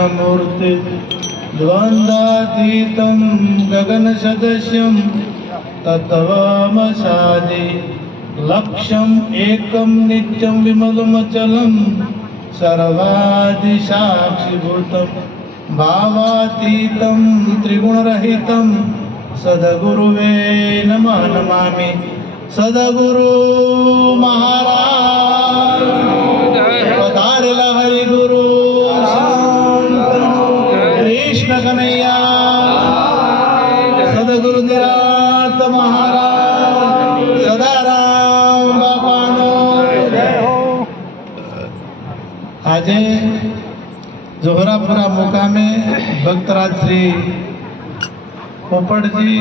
ज्ञानमूर्ति द्वन्द्वातीतं गगनसदृशं तत्त्वमसादि लक्ष्यम् एकं नित्यं विमलमचलं सर्वादिसाक्षिभूतं भावातीतं त्रिगुणरहितं सद्गुरुवे नमः नमामि। सद्गुरु महाराज पधारेला हरिगुरु कृष्ण कन्हैया सद्गुरु निरात महाराज सदाराम बापानो આજે જોહરાપુરા મુકામે ભક્તરાજ શ્રી પોપટજી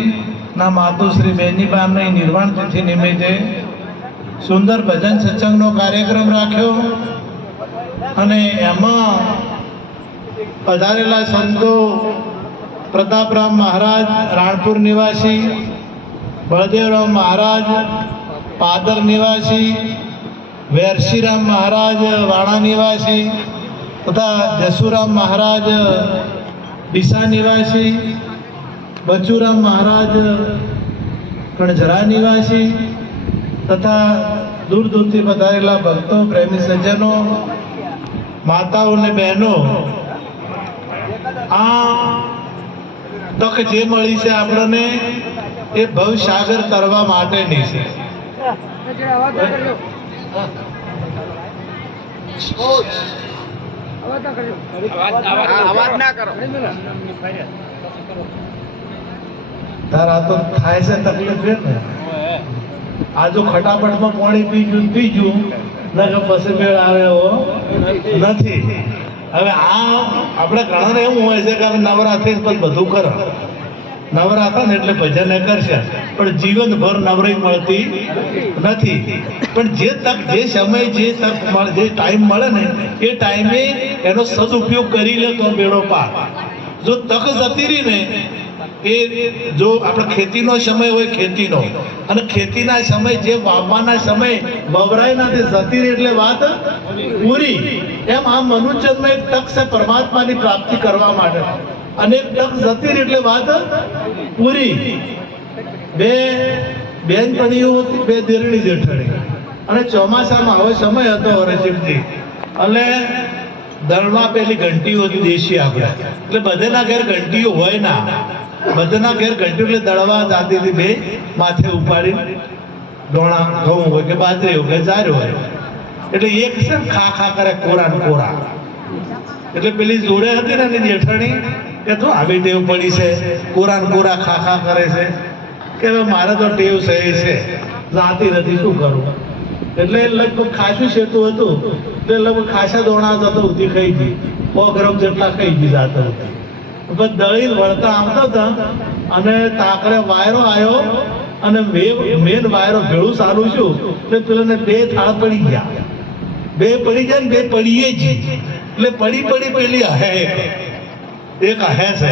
ના માતુશ્રી બેનીબાની નિર્વાણ તિથિ નિમિત્તે સુંદર ભજન સત્સંગનો કાર્યક્રમ રાખ્યો અને એમાં પધારેલા સંતો પ્રતાપરામ મહારાજ રાણપુર નિવાસી, બળદેવરામ મહારાજ પાદર નિવાસી, વેરશીરામ મહારાજ વાણા નિવાસી તથા જસુરામ મહારાજ ડીસા નિવાસી, બચુરામ महाराज कणझरा निवासी तथा दूर दूर थी पधारेला भक्तों, प्रेमी सज्जनों, माताओं ने बहनों, आ तक जे मळी छे आपणे ए भवसागर तरवा माटेनी छे। आवाज ना करो। तारा तो थाय से तकलीफ है ने आ जो खटापट में पानी पीजू न के पसे मेळ आवे हो નથી। હવે આ આપણે ઘણાને એવું હોય છે કે નવરાત્રી પર બધું કરે, નવરાત્રા ને એટલે ભજન કરશે પણ જીવનભર નવરાઈ મળતી નથી। પણ જે તક, જે સમય, જે તક મળે, જે ટાઈમ મળે ને એ ટાઈમે એનો સદુપયોગ કરી લે તો બેડો પાર। જો તક જતી રહી ને એ જો આપણે ખેતીનો સમય હોય ખેતીનો અને ખેતીના સમય જે વાવવાના સમય વવરાય ના તે જતી રહી એટલે વાત પૂરી। એમ આ મનુષ્યમાં એક તક છે પરમાત્માની પ્રાપ્તિ કરવા માટે અને એક તક જતી રહી એટલે વાત પૂરી। બે બેનપણીઓ હતી, બે દેરણી જેઠાણી, અને ચોમાસામાં હવે સમય હતો હરેશજી એટલે દળમાં પેલી ઘંટીઓ હતી દેશી આપણે, એટલે બધેના ઘેર ઘંટીઓ હોય ના, બધાના ઘેર ઘંટી એટલે દળવા જાતી હતી બે માથે ઉપાડી ડોણા ઘઉં હોય કે બાજરી હોય કે જાર હોય એટલે એક છે ને ખા ખા કરે કોરા ને કોરા। એટલે પેલી જોડે હતી ને એની જેઠાણી કે તો આવી ટેવ પડી છે, કોરા ને કોરા ખા ખા કરે છે કે હવે મારે તો ટેવ સહી છે, જાતી નથી, શું કરું? એટલે લગભગ ખાસું શેતું હતું એટલે લગભગ ખાસા દોણા જતો ઉધી ખાઈ ગઈ, 100 ગ્રામ જેટલા ખાઈ ગઈ જાતો હતી। દળી વળતા આવતા હતા અને તાકડે વાયરો આવ્યો અને મેન વાયરો ભેળું ચાલુ છું એટલે પેલાને બે થાળ પડી ગયા, બે પડી જાય ને બે પડીએ જ એટલે પડી પડી પેલી હે એક હે છે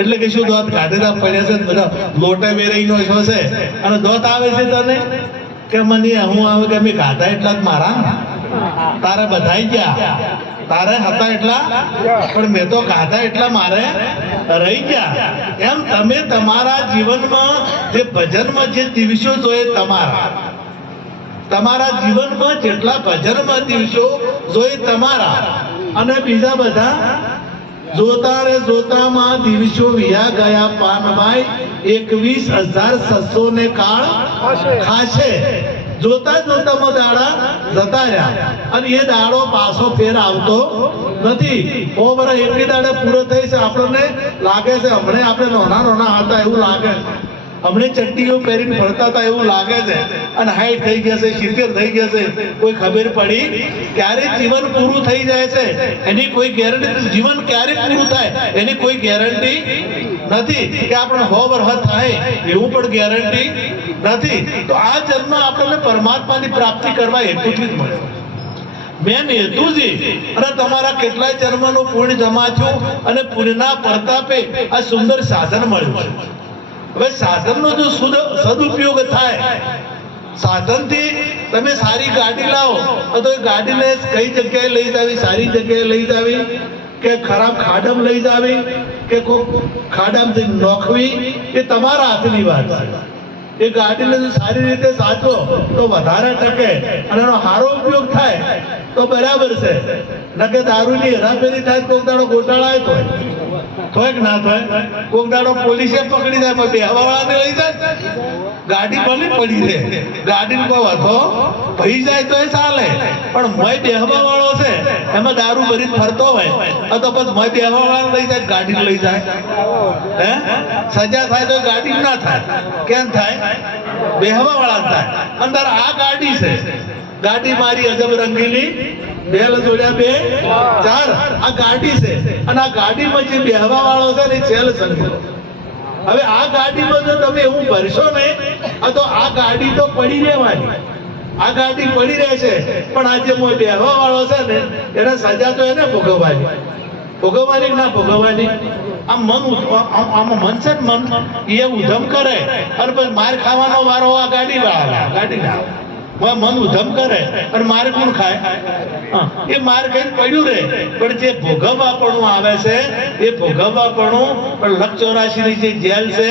એટલે કે શું દોત કાઢેલા પડ્યા છે બધા લોટે વેરાઈનો છો છે અને દોત આવે છે તને કે મને હું આવે કે મેં ખાધા એટલા જ મારા, તારે બધાઈ ગયા, તારે હતા એટલા પણ મેં તો ખાધા એટલા મારે રહી ગયા। એમ તમે તમારા જીવનમાં જે ભજનમાં જે દિવસો જોઈએ તમારા જીવનમાં જેટલા ભજનમાં દિવસો જોઈએ તમારા અને બીજા બધા જોતા રે જોતામાં દિવસો વિયા ગયા પાનભાઈ 21,600 ને કાળ ખાશે। જોતા જોતામાં દાડા જતા રહ્યા અને એ દાડો પાછો ફેર આવતો નથી। ઓવર એટલી દાડે પૂરો થઈ છે આપણને લાગે છે હમણે આપણે નાના નાના હતા એવું લાગે, હમણે ચટ્ટીઓ પહેરીને ફરતા હતા એવું લાગે છે અને હાઈટ થઈ ગયા છે, 70 થઈ ગયા છે, કોઈ ખબર પડી ક્યારે જીવન પૂરું થઈ જાય છે એની કોઈ ગેરંટી, જીવન ક્યારે પૂરું થાય એની કોઈ ગેરંટી નથી કે આપણે 100 વર્ષ થાય એવું પણ ગેરંટી નથી। તો આ જન્મ આપણને પરમાત્માની પ્રાપ્તિ કરવા હેતુથી જ મળે, મેન હેતુજી। અને તમારા કેટલાય જન્મનું પુણ્ય જમા થયું અને પુણ્યના પ્રતાપે આ સુંદર સાધન મળ્યું છે। હવે સાધનનો જો સદુપયોગ થાય, સાધનથી તમે સારી ગાડી લાવો તો એ ગાડીને કઈ જગ્યાએ લઈ જાવી, સારી જગ્યાએ લઈ જાવી કે ખરાબ ખાડમ લઈ જાવી કે કોઈ ખાડામાંથી નોખવી એ તમારા હાથની વાત છે. એ ગાડીને જો સારી રીતે સાચવો તો વધારે ટકે અને એનો સારો ઉપયોગ થાય તો બરાબર છે. નકે દારૂની હેરાફેરી થાય કોઈક દાડો ગોટાળા થોય કે ના થાય, કોઈક દાડો પોલીસે પકડી જાય પણ બેહવાવાળાને લઈ જાય. ગાડી ભલે પડી રહે, ગાડીને કોઈ વાંધો ભઈ જાય તો એ ચાલે, પણ મય બેહવા વાળો છે એમાં દારૂ ભરીને ફરતો હોય તો બસ મય બેહવા વાળા લઈ જાય, ગાડી લઈ જાય. હે સજા થાય તો ગાડી ના થાય, કેમ થાય? બેહવા વાળા થાય. અંદર આ ગાડી છે, ગાડી મારી અજબ રંગીલી બેલ જોડ્યા બે ચાર, આ ગાડી છે અને આ ગાડીમાં જે બેહવા વાળો છે ને છેલ સંગીત. હવે આ ગાડીમાં જો તમે એવું ભરશો ને તો આ ગાડી તો પડી રહેવાની, આ ગાડી પડી રહેશે, પણ આ જે બેહવા વાળો છે ને એને સજા તો એને ભોગવવાની ના ભોગવવાની. આમ મન છે ને મન એ ઉધમ કરે અને પછી માર ખાવાનો વારો આ ગાડી વાળા ગાડી ના મન ઉધમ કરે અને મારે કોણ ખાય? એ માર ખાઈને પડ્યું રહે, પણ જે ભોગવવાપણું આવે છે એ ભોગવવાપણું પણ લખ 84 ની જે જેલ છે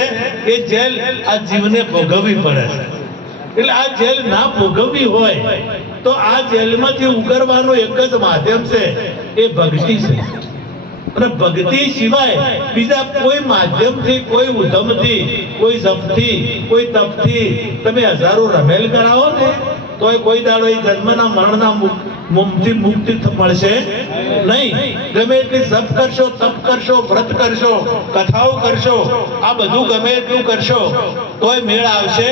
એ જેલ આ જીવને ભોગવવી પડે છે. એટલે આ જેલ ના ભોગવવી હોય તો આ જેલમાંથી ઉગરવાનું એક જ માધ્યમ છે, એ ભક્તિ છે. અને ભક્તિ સિવાય બીજા કોઈ માધ્યમથી, કોઈ ઉધમથી, કોઈ જપથી, કોઈ તપથી તમે હજારો રમેલ કરાવો ને તો કોઈ દાડો એ જન્મના મરણના મુક્તિ મળશે નહીં. ગમે એટલી જપ કરશો, તપ કરશો, વ્રત કરશો, કથાઓ કરશો, આ બધું ગમે એટલું કરશો તોય મેળ આવશે.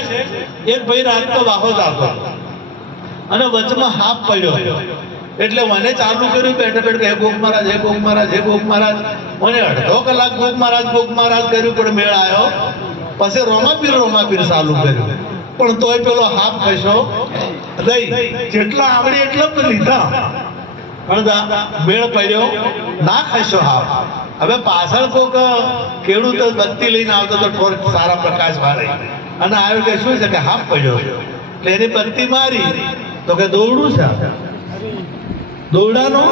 એક ભાઈ રાતનો વાહો જાતો અને વચમાં હાફ પડ્યો, એટલે મને ચાલુ કર્યું બેઠે બેઠે હે ગોપ મહારાજ, હે ગોપ મહારાજ, હે ગોપ મહારાજ. મને અડધો કલાક ગોપ મહારાજ કર્યું પણ મેળ આવ્યો. પછી રોમાપીર ચાલુ કર્યું, પણ તોય પેલો હાફ ખસો નહીં. જેટલા આવડે એટલા જ લીધા, મેળ પડ્યો ના ખસ્યો હાફ. હવે પાછળ કોક ખેડૂત બત્તી લઈને આવતો તો ટોર્ચ સારા પ્રકાશ વાળી અને આવ્યો કે શું છે કે હાફ પડ્યો, એટલે એની બત્તી મારી તો કે દોરડું છે, દોરડાનો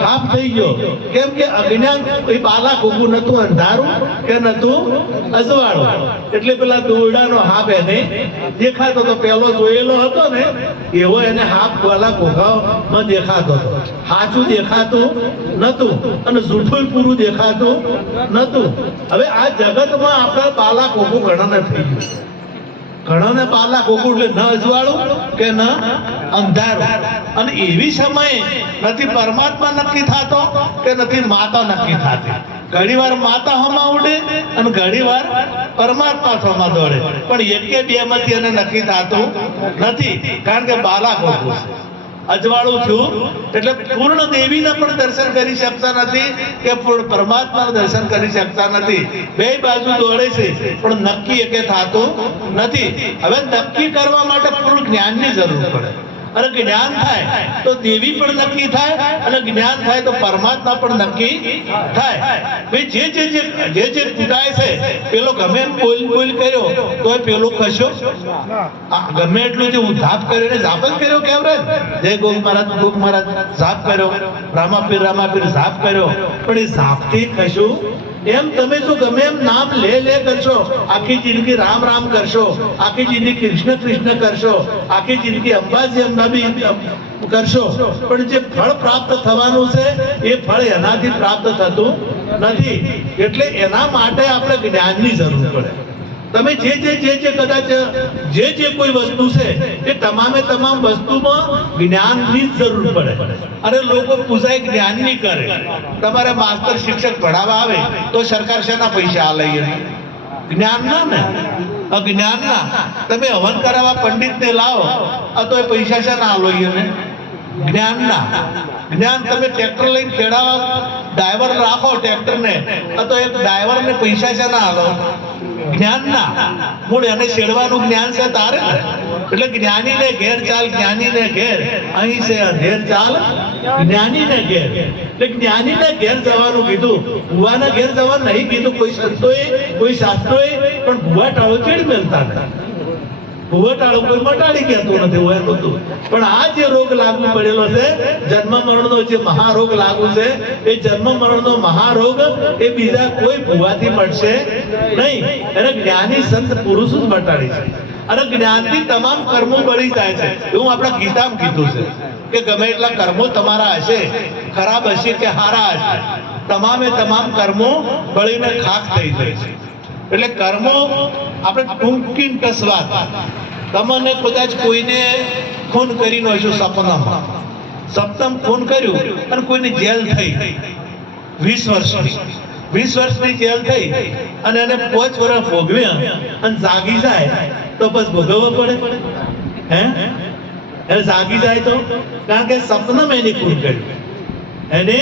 હાફ થઈ ગયો. કેમ કે અજ્ઞાન એ બાલા ખોખું નતું, અંધારું કે નતું અજવાળું, એટલે પેલા દોરડાનો હાફ એને દેખાતો તો પેલો જોયેલો હતો ને એવો એને હાફ બાલા ખોખામાં દેખાતો હતો. સાચું દેખાતું નતું અને જૂઠું પૂરું દેખાતું નતું. હવે આ જગતમાં આપણા બાલા ખોખું ઘણાને થઈ ગયું, ઘણાને બાલા ખોખું એટલે ન અજવાળું કે ન અંધારું. અને એવી સમયે નથી પરમાત્મા નક્કી થતો કે નથી માતા નક્કી થતી. ઘણી વાર માતા હમા ઉડે અને ઘણી વાર પરમાત્મા થવા દોડે, પણ એકે બે માંથી એને નક્કી થતું નથી, કારણ કે બાલા ખોખું અજવાળું થયું. એટલે પૂર્ણ દેવીને પણ દર્શન કરી શકતા નથી કે પૂર્ણ પરમાત્માના દર્શન કરી શકતા નથી. બે બાજુ દોડે છે પણ નક્કી એકે થતું નથી. હવે નક્કી કરવા માટે પૂર્ણ જ્ઞાનની જરૂર પડે, અને જ્ઞાન થાય તો દેવી પણ નક્કી થાય અને જ્ઞાન થાય તો પરમાત્મા પણ નક્કી થાય. જે કૂટાય છે પેલો ગમે એમ બોલ કર્યો તો પેલો કશો ગમે એટલું જે ઉધાપ કરીને જાપ જ કર્યો, કેમ રે જય ગોપ મહારાજ જાપ કર્યો, રામાપીર જાપ કર્યો, પણ એ જાપથી કશું એમ તમે જો ગમે એમ નામ લે કરશો, આખી જિંદગી રામ કરશો, આખી જિંદગી કૃષ્ણ કરશો, આખી જિંદગી અંબાજી કરશો, પણ જે ફળ પ્રાપ્ત થવાનું છે એ ફળ એનાથી પ્રાપ્ત થતું નથી. એટલે એના માટે આપણે જ્ઞાનની જરૂર પડે. તમે જે કદાચ જે કોઈ વસ્તુ છે એ તમામ વસ્તુમાં જ્ઞાનની જ જરૂર પડે. અને લોકો પૂજાય જ્ઞાનની કરે. તમારે માસ્ટર શિક્ષક ભણાવવા આવે તો સરકાર શેના પૈસા આ લઈએ? જ્ઞાનના ને અજ્ઞાનના. તમે હવન કરાવવા પંડિતને લાવો તો એ પૈસા શેના લઈએ ને? જ્ઞાનના. જ્ઞાન તમે ટ્રેક્ટર લઈને ખેડાવા ડ્રાઈવર રાખો ટ્રેક્ટરને તો એ ડ્રાઈવરને પૈસા શેના આલો? જ્ઞાનના. મૂળ એને છેડવાનું જ્ઞાન છે તારે. એટલે જ્ઞાનીને ઘેર ચાલ, જ્ઞાનીને ઘેર, અહીં છે અંધેર ચાલ જ્ઞાનીને ઘેર. એટલે જ્ઞાનીને ઘેર જવાનું કીધું, ભુવાના ઘેર જવાનું નહીં કીધું કોઈ સંતોએ કોઈ શાસ્ત્રોએ, પણ ભુવા ટાળો ચેડ મેલતા નથી. ભૂવટાળું કોઈ મટાડી કહેતું નથી, હોય બધું. પણ આ જે રોગ લાગુ પડેલો છે, જન્મ મરણનો જે મહારોગ લાગુ છે, એ જન્મ મરણનો મહારોગ એ બીજા કોઈ ભૂવાથી મળશે નહીં. એને જ્ઞાની સંત પુરુષ જ મટાડી છે. અને જ્ઞાનથી તમામ કર્મો બળી જાય છે. એવું આપણા ગીતામાં કીધું છે કે ગમે એટલા કર્મો તમારા હશે, ખરાબ હશે કે સારા હશે, તમામે તમામ કર્મો બળીને ખાખ થઈ જાય છે. એટલે કર્મો આપણે ટૂંકી કસવાત. તમને કદાચ કોઈને ખૂન કરી નાખ્યું સપનામાં, સપનામાં ખૂન કર્યું અને કોઈની જેલ થઈ 20 વર્ષની જેલ થઈ અને એને 5 વર્ષ ભોગવ્યા અને જાગી જાય તો બસ ભોગવવા પડે? હે? એને જાગી જાય તો? કારણ કે સપનામાં એની ખૂન કર્યું એને,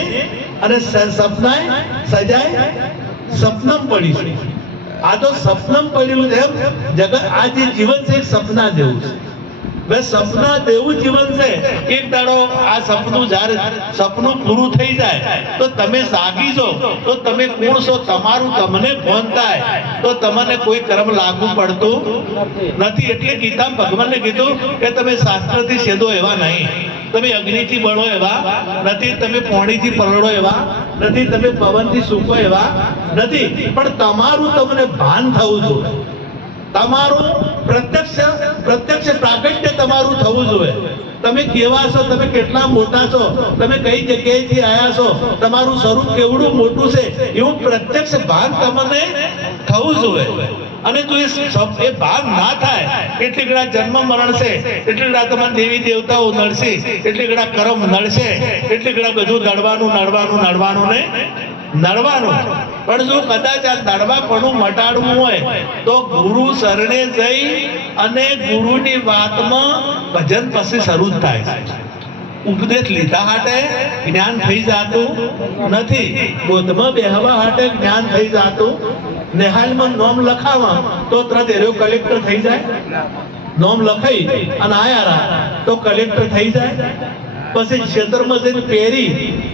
અને સપનાએ સજાય સપનામાં પડી છે. આ તો સપનામાં પડેલું એમ જગત. આ જે જીવન છે સપના જેવું છે. બસ સપના જેવું જીવન છે. એક દાડો આ સપનું જ્યારે સપનું પૂરું થઈ જાય તો તમે જાગી જો તો તમે કોણ છો તમારું તમને ભાન થાય તો તમને કોઈ કર્મ લાગુ પડતું નથી. એટલે ગીતામાં ભગવાને કીધું કે તમે શાસ્ત્રથી સેદો એવા નહીં, તમે અગ્નિથી બળો એવા નથી, તમે પાણીથી પલળો એવા નથી, તમે પવનથી સૂકો એવા નથી. પણ તમારું તમને ભાન થવું જોઈએ. તમારું પ્રત્યક્ષ પ્રાગટ્ય તમારું થવું જોઈએ. તમે કેવા છો, તમે કેટલા મોટા છો, તમે કઈ જગ્યાએથી આવ્યા છો, તમારું સ્વરૂપ કેવડું મોટું છે, એવું પ્રત્યક્ષ ભાન તમને થવું જોઈએ. અને જો એ ભાન ના થાય એટલે ઘણા જન્મ મરણ છે, એટલે ઘણા તમારા દેવી દેવતાઓ નડશે, એટલે ઘણા કર્મ નડશે, એટલે ઘણા બધું નડવાનું ને નડવાનું. પણ જો કદાચ આ નડવાપણું મટાડવું હોય તો ગુરુ શરણે જઈ અને ગુરુની વાતમાં ભજન પછી શરૂ થાય. ઉપદેશ લીધા હાટે જ્ઞાન થઈ જાતું નથી. બોધમાં બેહવા હાટે જ્ઞાન થઈ જાતું. નેહાલમાં નોમ લખાવા તો તરત એરો કલેક્ટર થઈ જાય. નોમ લખાઈ અને આયા તો કલેક્ટર થઈ જાય. પછી ક્ષેત્રમાં જઈને પહેરી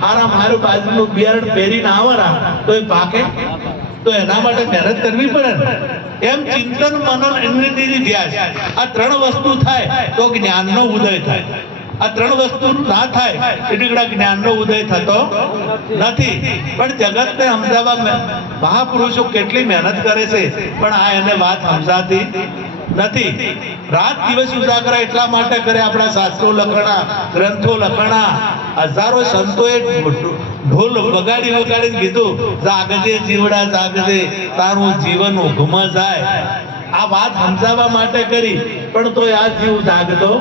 આરામ હારું બાજુનું બિયારણ પહેરીને આવરા તો એ પાકે. તો એના માટે મહેનત કરવી પડે ને. એમ ચિંતન મનન એની ધ્યાન, આ 3 વસ્તુ થાય તો જ્ઞાનનો ઉદય થાય. આ 3 વસ્તુ ના થાય એટલે જ્ઞાનનો ઉદય થતો નથી. પણ જગતને સમજાવવા મહાપુરુષો કેટલી મહેનત કરે છે, પણ આ એને વાત સમજાતી નથી. રાત દિવસ ઉજાગરા એટલા માટે કરે. આપણા શાસ્ત્રો લખણા, ગ્રંથો લખણા, હજારો સંતોએ ઢોલ વગાડી કીધું જાગજે જીવડા જાગજે, તારું જીવન ઊંઘમાં જાય. આ વાત સમજાવવા માટે કરી, પણ તો આ જીવ જાગતો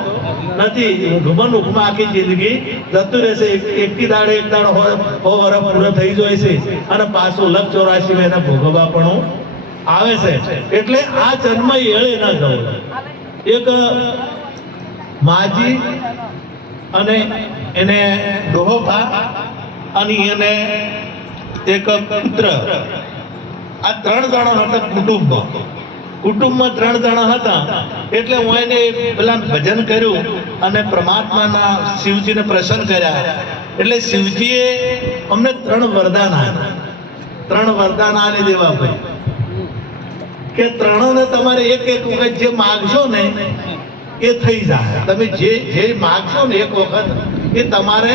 નથી. ઊંઘમાં આખી જિંદગી જતું રહેશે. એક દાડો હો વરસ પૂરો થઈ જાય છે અને પાછું 84 એને ભોગવવા પણ આવે છે. એટલે આ જન્મ એળે ન જવો. એક માજી અને એને ડોહોભા અને એને એક પુત્ર, આ 3 જણા હતા કુટુંબમાં 3 જણા હતા. એટલે હું એને પેલા ભજન કર્યું અને પરમાત્માના શિવજીને પ્રસન્ન કર્યા. એટલે શિવજીએ અમને 3 વરદાન આપ્યા. 3 વરદાન આને દેવા ભાઈ કે 3 તમારે એક વખત જે માગશો ને એ થઈ જાય. તમે જે માગશો ને એક વખત એ તમારે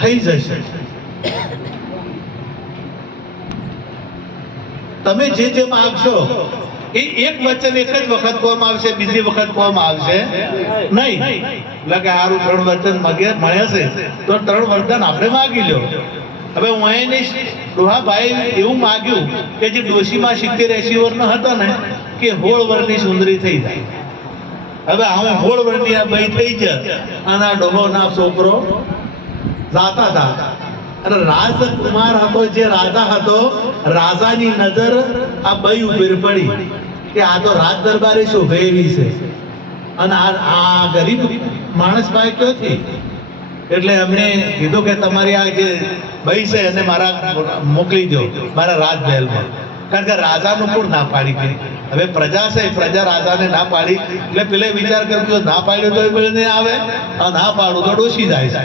થઈ જશે. તમે જે માગશો એ એક વચન એક જ વખત કોવામાં આવશે, બીજી વખત કોવામાં આવશે નહીં. એટલે કે સારું 3 વચન મળ્યા છે તો 3 વરદાન આપણે માગી લો. હવે હું ડોહાભાઈ એવું માગ્યું કે જે ડોશીમાં 70-80 વર્ષના હતા ને કે 16 વર્ષની સુંદરી થઈ જાય. હવે હું 16 વર્ષની આ ભાઈ થઈ જાય અને આ ડોહોના છોકરો જાતા હતા. અને રાજકુમાર હતો, જે રાજા હતો, રાજાની નજર આ ભાઈ ઉપર પડી કે આ તો રાજ દરબારે શોભે એવી છે અને આ ગરીબ માણસ ભાઈ ક્યાંથી. એટલે એમણે કીધું કે તમારી આ જે ભાઈ છે એને મારા મોકલી દો મારા રાજમહેલમાં. કારણ કે રાજાનું પણ ના પાડી ગઈ. હવે પ્રજા છે, પ્રજા રાજાને ના પાડી એટલે પેલે વિચાર કર્યો ના પાડ્યો તો એ નહીં આવે, ના પાડું તો ડોસી જાય છે.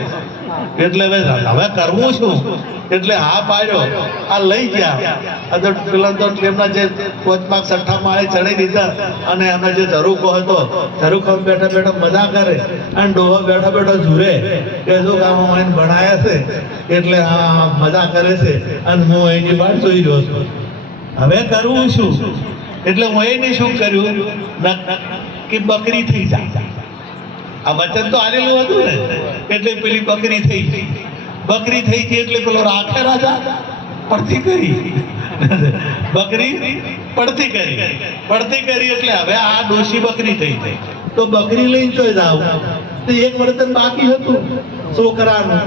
એટલે હવે કરવું શું? એટલે હા પાડ્યો, આ લઈ ગયા. આ તો પેલા તો એમના જે કોચમાં છઠ્ઠા માળે ચડી દીધા અને એમનો જે ઝરૂખો હતો, ઝરૂખો બેઠા બેઠા મજા કરે અને ડોહો બેઠા બેઠા ઝૂરે કે શું કામ મને ભણાયા છે એટલે હા મજા કરે છે અને હું અહીંની બહાર જોઈ રહ્યો છું. હવે કરવું શું? એટલે હું એને શું કર્યું કે બકરી થઈ જાય. આ વચન તો આલેલું હતું ને, એટલે પેલી બકરી થઈ ગઈ. બકરી થઈ ગઈ એટલે પેલો રાખે રાજા પડતી કરી, બકરી પડતી કરી એટલે હવે આ ડોશી બકરી થઈ ગઈ. તો બકરી લઈને જોઈ જાવ તો એક વર્તન બાકી હતું છોકરાનું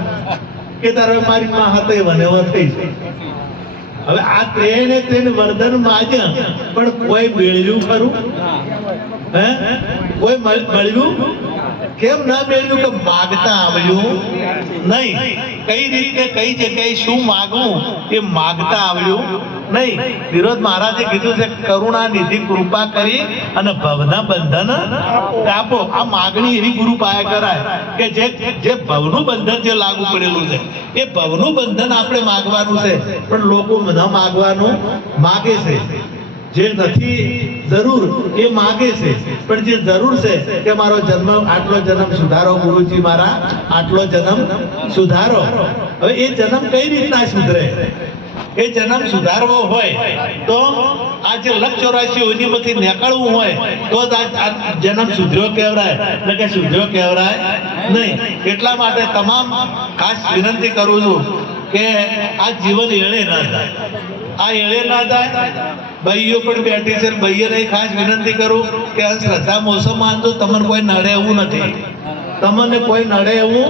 કે તારે મારી માં hatte વને થઈ છે. હવે આ ત્રણ વર્તન માગ્યા પણ કોઈ મેળવ્યું ખરું? હે કોઈ મળ્યું? કેમ ના મેળવ્યું? કે માગતા આવડ્યું નહીં. કઈ રીતે કઈ જગ્યાએ શું માગવું એ માગતા આવડ્યું નહીં. વિરોધ મહારાજે કીધું છે કરુણા નિધિ કૃપા કરી અને ભવના બંધન આપો. આ માગણી એવી ગુરુ પાસે કરાય કે જે ભવનું બંધન જે લાગુ પડેલું છે એ ભવનું બંધન આપણે માગવાનું છે, પણ લોકો ન માગવાનું માગે છે. જે નથી જરૂર એ માગે છે, પણ જે જરૂર છે કે મારો જન્મ આટલો જન્મ સુધારો, ગુરુજી મારા આટલો જન્મ સુધારો. હવે એ જન્મ કઈ રીતના સુધરે? એ જન્મ સુધારવો હોય તો આ જે લક્ષ 84 યોનિમાંથી નીકળવું હોય તો જ આ જન્મ સુધર્યો કહેવાય, એટલે કે સુધર્યો કહેવાય નહીં. એટલા માટે તમામ ખાસ વિનંતી કરું છું કે આ જીવન એળે ના જાય. આ એળે ના જાય. ભાઈઓ પણ બેઠી છે, ભાઈઓને ખાસ વિનંતી કરું કે આ શ્રદ્ધા મોસમ માનજો, તમને કોઈ નડે એવું નથી. તમને કોઈ નડે એવું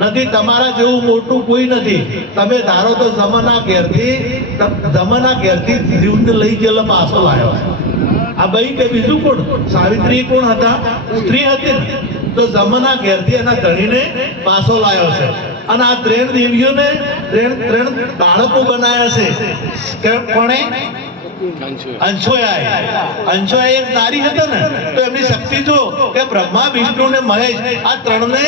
નથી. તમારા જેવું મોટું કોઈ નથી. તમે ધારો તો જમાના ઘેરથી જીવને લઈ ગયેલો પાછો લાવ્યો. આ ભાઈ કે બીજું કોણ? સાવિત્રી કોણ હતા? સ્ત્રી હતી ને. તો જમાના ઘેરથી એના ધણીને પાછો લાવ્યો છે. અને આ ત્રણ દેવીઓને ત્રણ બાળકો બનાવ્યા છે. કોણે? અંશોએ એક નારી હતા ને, તો એમની શક્તિ જો કે બ્રહ્મા, વિષ્ણુ ને મહેશ આ ત્રણને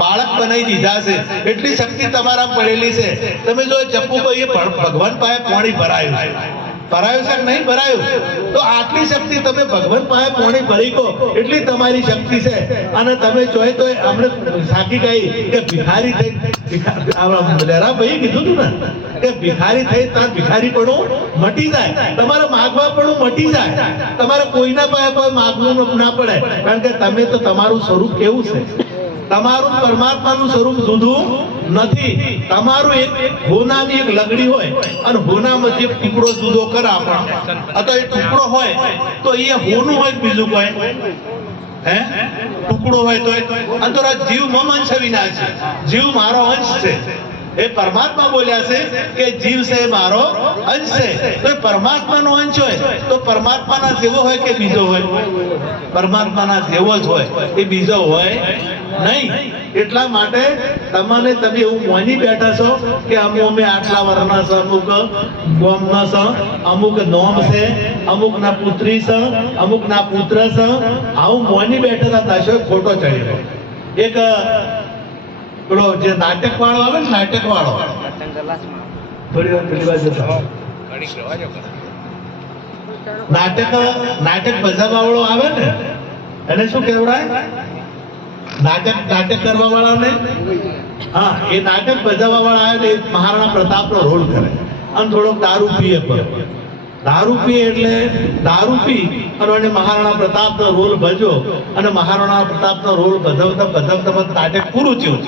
બાળક બનાવી દીધા છે. એટલી શક્તિ તમારા પડેલી છે. તમે જો ચપ્પુભાઈએ ભગવાન પાસે પાણી ભરાયું છે કે નહીં ભરાયું? તો આટલી શક્તિ તમે ભગવાન પાસે પાણી ભરી કહો એટલી તમારી શક્તિ છે. અને તમે જોઈ તો આપણે સાકી કહી કે ભિખારી થઈ, લેરાભાઈ કીધું હતું ને કે ભિખારી થઈ તાર ભિખારી પણ મટી જાય, તમારે માગવા પણ મટી જાય. તમારે કોઈના પાસે કોઈ માગવું ના પડે, કારણ કે તમે તો તમારું સ્વરૂપ કેવું છે? તમારું પરમાત્માનું સ્વરૂપ જુદું નથી. તમારું એક હોનાની એક લગડી હોય અને હોનામાંથી એક ટુકડો જુદો કરે આપણને, અથવા એ ટુકડો હોય તો એ હોનું હોય, બીજું કોઈ હે ટુકડો હોય તો અંતરા જીવ મમ અંશ વિનાશ છે. જીવ મારો અંશ છે. એ પરમાત્મા બોલ્યા છે કે જીવ છે મારો અંશ છે. તો પરમાત્માનો અંશ હોય તો પરમાત્માના જેવો હોય કે બીજો હોય? પરમાત્માના જેવો જ હોય, એ બીજો હોય નહીં. એટલા માટે તમે એવું માની બેઠા છો કે અમે આટલા વર્ષના છે, અમુક ગોમના છે, અમુક નોમ છે, અમુક ના પુત્રી છે, અમુક ના પુત્ર છે. આવું માની બેઠા હતા. દશો ખોટો ચડ્યો. એક પેલો જે નાટક વાળો આવે ને, નાટક વાળો થોડી વાર પેલી બાજુ નાટક ભજવવા વાળો આવે ને, એને શું કહેવાય? નાટક કરવા વાળાને. હા, એ નાટક ભજવવા વાળા આવે ને, મહારાણા પ્રતાપનો રોલ કરે અને થોડોક દારૂ પીએ. દારૂ પીએ એટલે દારૂ પી અને મહારાણા પ્રતાપનો રોલ ભજ્યો. અને મહારાણા પ્રતાપનો રોલ ભજવતા નાટક પૂરું થયું.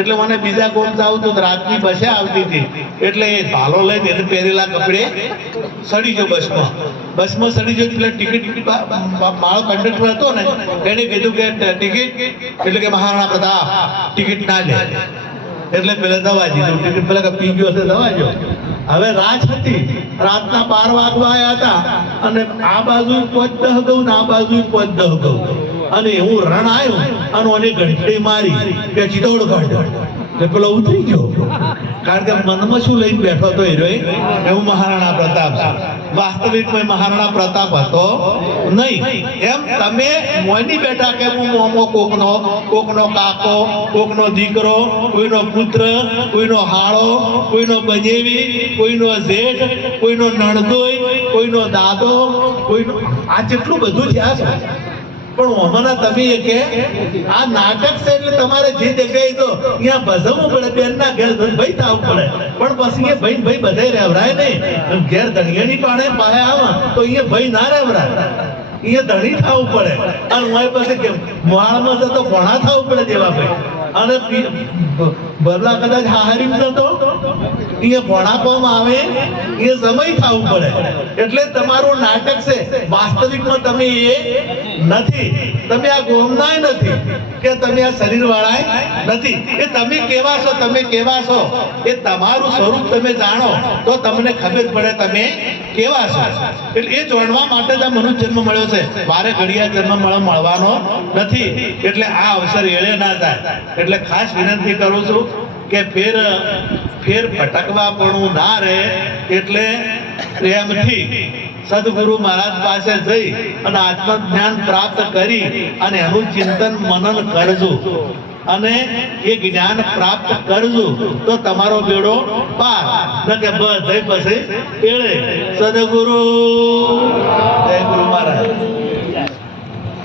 એટલે મને બીજા કોમ જાવ તો રાતની બસે આવતી હતી, એટલે એ ભાલો લઈને એને પહેરેલા કપડે સડી ગયો બસમાં સડી ગયો. એટલે ટિકિટ મારો કંડક્ટર હતો ને, એને કીધું કે ટિકિટ, એટલે કે મહારાણા પ્રતાપ ટિકિટ ના લે. એટલે પેલા દવા દીધું ટિકિટ, પેલા પી ગયો હશે દવા જો. હવે રાત હતી, રાતના 12 વાગવા આવ્યા હતા અને આ બાજુ 5-10 ગઉ ને આ બાજુ 5-10 ગઉ, અને હું રણ આવ્યો અને મને ઘંટડી મારી કે ચિતોડ કાઢ. પેલો ઉતરી ગયો, કારણ કે મનમાં શું લઈને બેઠો હતો? એવું મહારાણા પ્રતાપ. વાસ્તવિક મહારાણા પ્રતાપ હતો નહીં. એમ તમે મોની બેઠા કે હું મોમો કોકનો કાકો, કોકનો દીકરો, કોઈનો પુત્ર, કોઈનો હાળો, કોઈનો બજેવી, કોઈનો જેઠ, કોઈનો નણદોઈ, કોઈનો દાદો, કોઈનો આ જેટલું બધું થયા છે. પણ ઓમાના તમે એ કે આ નાટક છે એટલે તમારે જે દેખાય તો અહીંયા ભજવવું પડે, બેનના ઘેર ભાઈ થવું પડે. પણ પછી એ ભાઈ બધે રહેવરાય નહીં. ઘેર ધણિયાની પાડે આવે તો અહીંયા ભાઈ ના રહેવરાય, અહીંયા ધણી થવું પડે. અને મારી પાસે કે મોહાળમાં જતો ભણા થવું પડે દેવા ભાઈ. અને બરલા કદાચ હાહરી જતો અહીંયા ભણાપવામાં આવે એ સમય થવું પડે. એટલે તમારું નાટક છે, વાસ્તવિકમાં તમે એ નથી. તમે આ ગોમનાય નથી કે તમે આ શરીર વાળા નથી. એ તમે કેવા છો, તમે કેવા છો એ તમારું સ્વરૂપ તમે જાણો તો તમને ખબર પડે તમે કેવા છો. એટલે એ જાણવા માટે જ આ મનુષ્ય જન્મ મળ્યો છે. વારે ઘડિયા જન્મ મળવાનો નથી. એટલે આ અવસર એળે ના થાય. એટલે ખાસ વિનંતી કરું છું કે ફેર ભટકવા પણ ના રહે. એટલે પ્રેમથી સદગુરુ મહારાજ પાસે જઈ અને આત્મજ્ઞાન પ્રાપ્ત કરી અને એનું ચિંતન મનન કરજો અને એ જ્ઞાન પ્રાપ્ત કરજો તો તમારો બેડો પાર. ન કે બસ પછી એળે સદગુરુ જય ગુરુ મહારાજ.